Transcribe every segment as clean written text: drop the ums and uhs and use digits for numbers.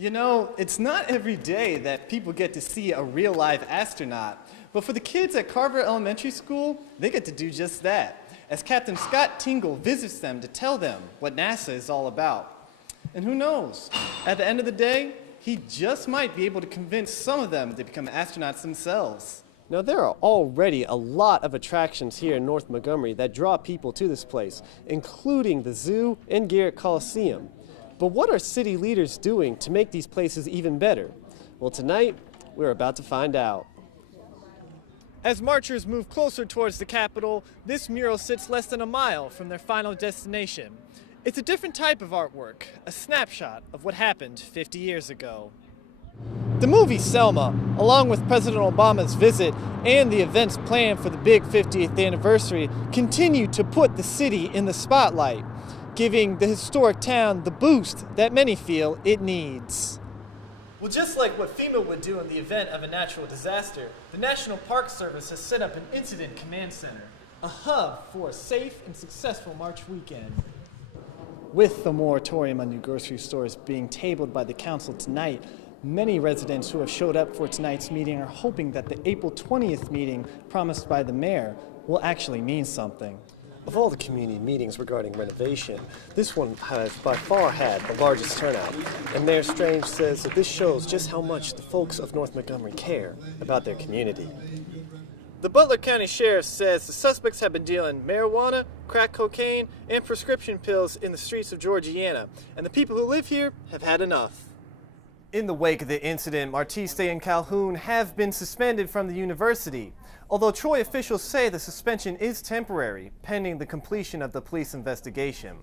You know, it's not every day that people get to see a real live astronaut, but for the kids at Carver Elementary School, they get to do just that, as Captain Scott Tingle visits them to tell them what NASA is all about. And who knows, at the end of the day, he just might be able to convince some of them to become astronauts themselves. Now, there are already a lot of attractions here in North Montgomery that draw people to this place, including the zoo and Garrett Coliseum. But what are city leaders doing to make these places even better? Well, tonight, we're about to find out. As marchers move closer towards the Capitol, this mural sits less than a mile from their final destination. It's a different type of artwork, a snapshot of what happened 50 years ago. The movie Selma, along with President Obama's visit and the events planned for the big 50th anniversary, continue to put the city in the spotlight, giving the historic town the boost that many feel it needs. Well, just like what FEMA would do in the event of a natural disaster, the National Park Service has set up an incident command center, a hub for a safe and successful March weekend. With the moratorium on new grocery stores being tabled by the council tonight, many residents who have showed up for tonight's meeting are hoping that the April 20th meeting promised by the mayor will actually mean something. Of all the community meetings regarding renovation, this one has by far had the largest turnout, and Mayor Strange says that this shows just how much the folks of North Montgomery care about their community. The Butler County Sheriff says the suspects have been dealing marijuana, crack cocaine, and prescription pills in the streets of Georgiana, and the people who live here have had enough. In the wake of the incident, Martiste and Calhoun have been suspended from the university, although Troy officials say the suspension is temporary, pending the completion of the police investigation.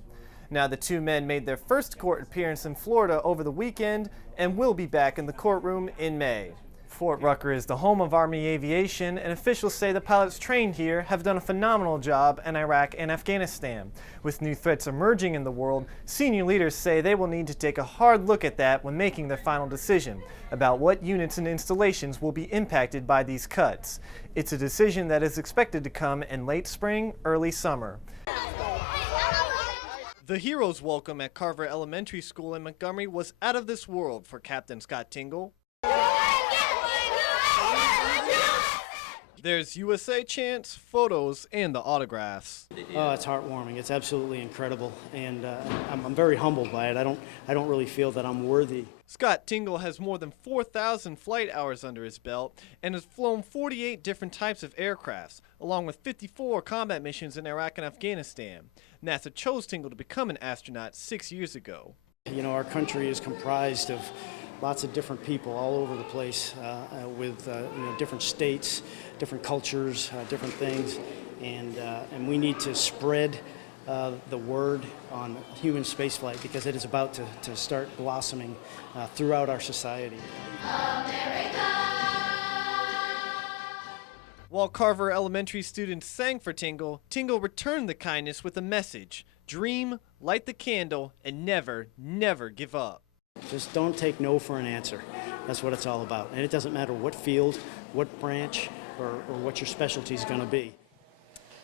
Now, the two men made their first court appearance in Florida over the weekend and will be back in the courtroom in May. Fort Rucker is the home of Army aviation, and officials say the pilots trained here have done a phenomenal job in Iraq and Afghanistan. With new threats emerging in the world, senior leaders say they will need to take a hard look at that when making their final decision about what units and installations will be impacted by these cuts. It's a decision that is expected to come in late spring, early summer. The hero's welcome at Carver Elementary School in Montgomery was out of this world for Captain Scott Tingle. There's USA chants, photos, and the autographs. Oh, it's heartwarming. It's absolutely incredible, and I'm very humbled by it. I don't really feel that I'm worthy. Scott Tingle has more than 4,000 flight hours under his belt and has flown 48 different types of aircrafts, along with 54 combat missions in Iraq and Afghanistan. NASA chose Tingle to become an astronaut 6 years ago. You know, our country is comprised of lots of different people all over the place with different states, different cultures, different things, and we need to spread the word on human spaceflight because it is about to start blossoming throughout our society. America. While Carver Elementary students sang for Tingle, Tingle returned the kindness with a message: dream, light the candle, and never, never give up. Just don't take no for an answer. That's what it's all about. And it doesn't matter what field, what branch, or what your specialty is going to be.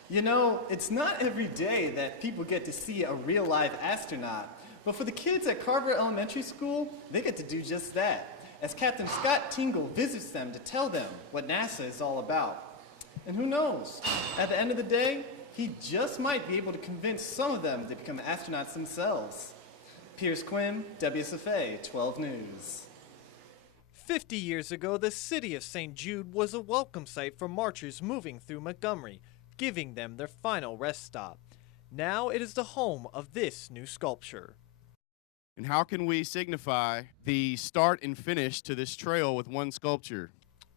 You know, it's not every day that people get to see a real live astronaut, but for the kids at Carver Elementary School, they get to do just that, as Captain Scott Tingle visits them to tell them what NASA is all about. And who knows, at the end of the day, he just might be able to convince some of them to become astronauts themselves. Piers Quinn, WSFA 12 News. 50 years ago, the city of St. Jude was a welcome sight for marchers moving through Montgomery, giving them their final rest stop. Now it is the home of this new sculpture. And how can we signify the start and finish to this trail with one sculpture?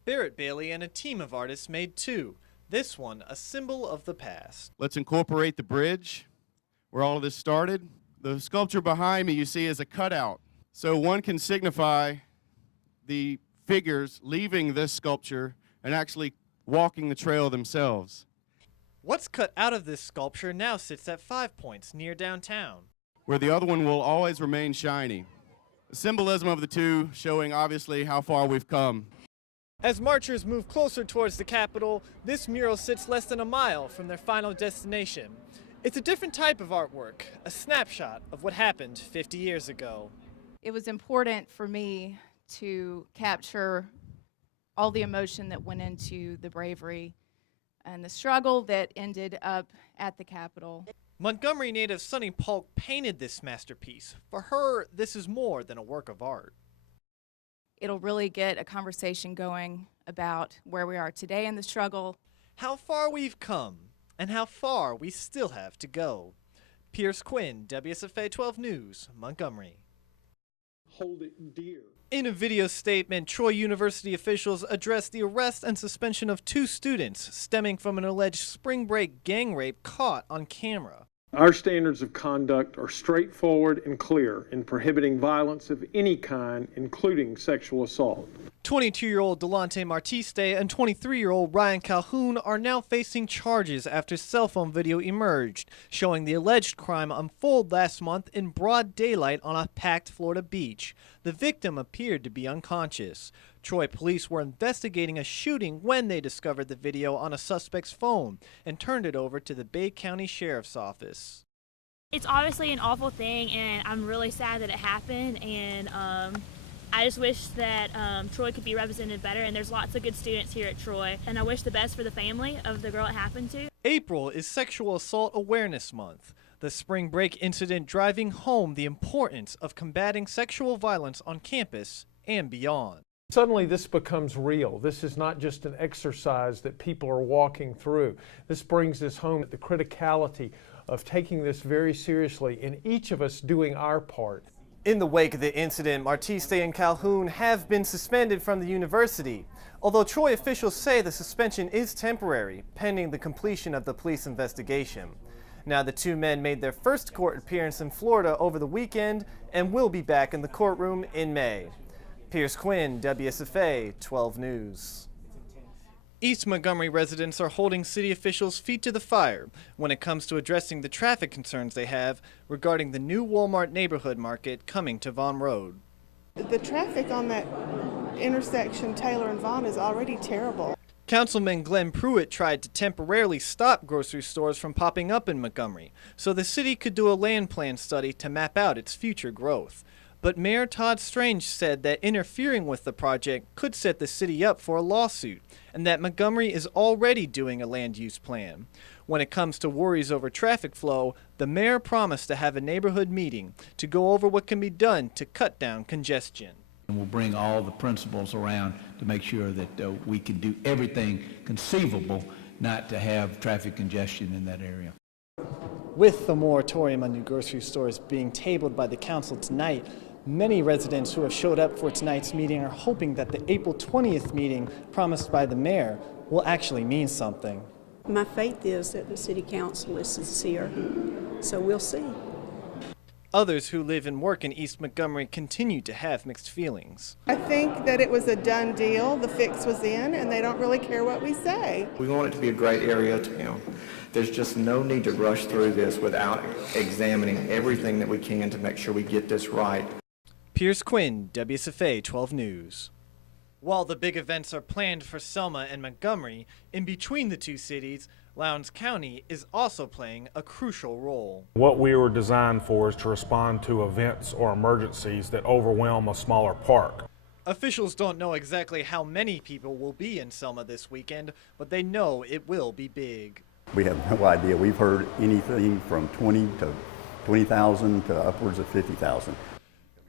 Barrett Bailey and a team of artists made two. This one, a symbol of the past. Let's incorporate the bridge where all of this started. The sculpture behind me you see is a cutout. So one can signify the figures leaving this sculpture and actually walking the trail themselves. What's cut out of this sculpture now sits at 5 Points near downtown, where the other one will always remain shiny. The symbolism of the two showing obviously how far we've come. As marchers move closer towards the Capitol, this mural sits less than a mile from their final destination. It's a different type of artwork, a snapshot of what happened 50 years ago. It was important for me to capture all the emotion that went into the bravery and the struggle that ended up at the Capitol. Montgomery native Sunny Polk painted this masterpiece. For her, this is more than a work of art. It'll really get a conversation going about where we are today in the struggle. How far we've come, and how far we still have to go. Pierce Quinn, WSFA 12 News, Montgomery. Hold it dear. In a video statement, Troy University officials addressed the arrest and suspension of 2 students stemming from an alleged spring break gang rape caught on camera. Our standards of conduct are straightforward and clear in prohibiting violence of any kind, including sexual assault. 22-year-old Delonte Martiste and 23-year-old Ryan Calhoun are now facing charges after cell phone video emerged, showing the alleged crime unfold last month in broad daylight on a packed Florida beach. The victim appeared to be unconscious. Troy police were investigating a shooting when they discovered the video on a suspect's phone and turned it over to the Bay County Sheriff's Office. It's obviously an awful thing, and I'm really sad that it happened, and I just wish that Troy could be represented better, and there's lots of good students here at Troy, and I wish the best for the family of the girl it happened to. April is Sexual Assault Awareness Month. The spring break incident driving home the importance of combating sexual violence on campus and beyond. Suddenly this becomes real. This is not just an exercise that people are walking through. This brings us home at the criticality of taking this very seriously and each of us doing our part. In the wake of the incident, Martiste and Calhoun have been suspended from the university, although Troy officials say the suspension is temporary, pending the completion of the police investigation. Now, the 2 men made their first court appearance in Florida over the weekend and will be back in the courtroom in May. Pierce Quinn, WSFA 12 News. East Montgomery residents are holding city officials' feet to the fire when it comes to addressing the traffic concerns they have regarding the new Walmart neighborhood market coming to Vaughn Road. The traffic on that intersection, Taylor and Vaughn, is already terrible. Councilman Glenn Pruitt tried to temporarily stop grocery stores from popping up in Montgomery so the city could do a land plan study to map out its future growth. But Mayor Todd Strange said that interfering with the project could set the city up for a lawsuit, and that Montgomery is already doing a land use plan. When it comes to worries over traffic flow, the mayor promised to have a neighborhood meeting to go over what can be done to cut down congestion. And we'll bring all the principals around to make sure that we can do everything conceivable not to have traffic congestion in that area. With the moratorium on new grocery stores being tabled by the council tonight, many residents who have showed up for tonight's meeting are hoping that the April 20th meeting promised by the mayor will actually mean something. My faith is that the city council is sincere, so we'll see. Others who live and work in East Montgomery continue to have mixed feelings. I think that it was a done deal. The fix was in, and they don't really care what we say. We want it to be a great area of town. There's just no need to rush through this without examining everything that we can to make sure we get this right. Pierce Quinn, WSFA 12 News. While the big events are planned for Selma and Montgomery, in between the 2 cities, Lowndes County is also playing a crucial role. What we were designed for is to respond to events or emergencies that overwhelm a smaller park. Officials don't know exactly how many people will be in Selma this weekend, but they know it will be big. We have no idea. We've heard anything from 20,000 to upwards of 50,000.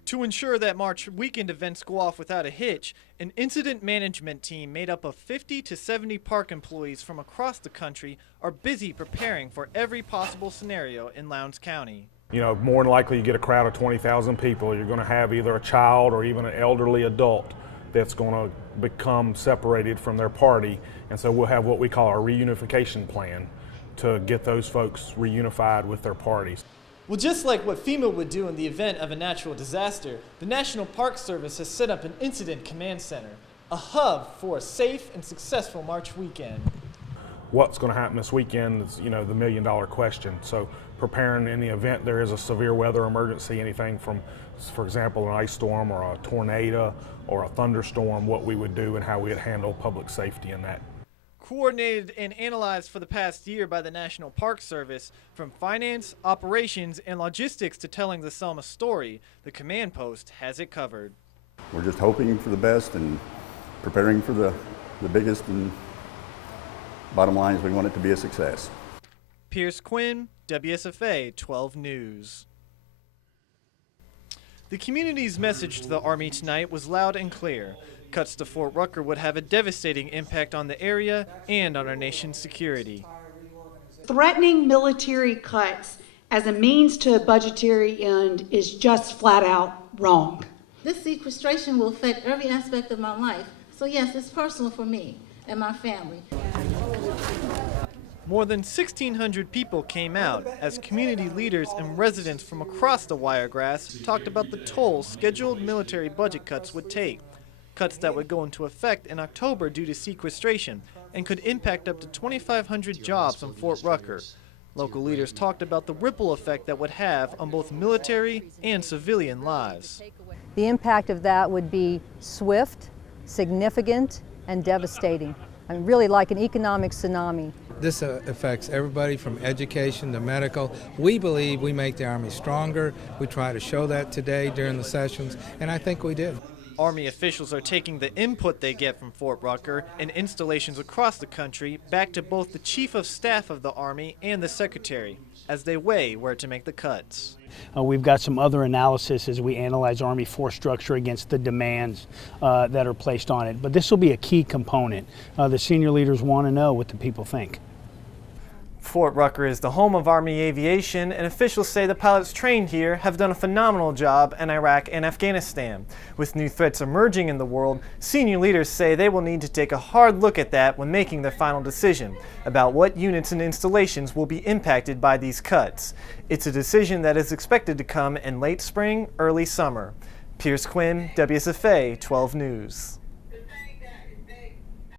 To ensure that March weekend events go off without a hitch, an incident management team made up of 50 to 70 park employees from across the country are busy preparing for every possible scenario in Lowndes County. You know, more than likely you get a crowd of 20,000 people, you're going to have either a child or even an elderly adult that's going to become separated from their party. And so we'll have what we call our reunification plan to get those folks reunified with their parties. Well, just like what FEMA would do in the event of a natural disaster, the National Park Service has set up an incident command center, a hub for a safe and successful March weekend. What's going to happen this weekend is, you know, the million-dollar question. So preparing in the event there is a severe weather emergency, anything from, for example, an ice storm or a tornado or a thunderstorm, what we would do and how we would handle public safety in that. coordinated and analyzed for the past year by the National Park Service. From finance, operations, and logistics to telling the Selma story, the command post has it covered. We're just hoping for the best and preparing for the biggest, and bottom line is we want it to be a success. Pierce Quinn, WSFA 12 News. The community's message to the Army tonight was loud and clear. Cuts to Fort Rucker would have a devastating impact on the area and on our nation's security. Threatening military cuts as a means to a budgetary end is just flat out wrong. This sequestration will affect every aspect of my life. So yes, it's personal for me and my family. More than 1,600 people came out as community leaders and residents from across the Wiregrass talked about the toll scheduled military budget cuts would take. Cuts that would go into effect in October due to sequestration and could impact up to 2,500 jobs on Fort Rucker. Local leaders talked about the ripple effect that would have on both military and civilian lives. The impact of that would be swift, significant, and devastating. I mean, really like an economic tsunami. This affects everybody from education to medical. We believe we make the Army stronger. We try to show that today during the sessions, and I think we did. Army officials are taking the input they get from Fort Rucker and installations across the country back to both the Chief of Staff of the Army and the Secretary as they weigh where to make the cuts. We've got some other analysis as we analyze Army force structure against the demands that are placed on it. But this will be a key component. The senior leaders want to know what the people think. Fort Rucker is the home of Army aviation, and officials say the pilots trained here have done a phenomenal job in Iraq and Afghanistan. With new threats emerging in the world, senior leaders say they will need to take a hard look at that when making their final decision about what units and installations will be impacted by these cuts. It's a decision that is expected to come in late spring, early summer. Pierce Quinn, WSFA 12 News.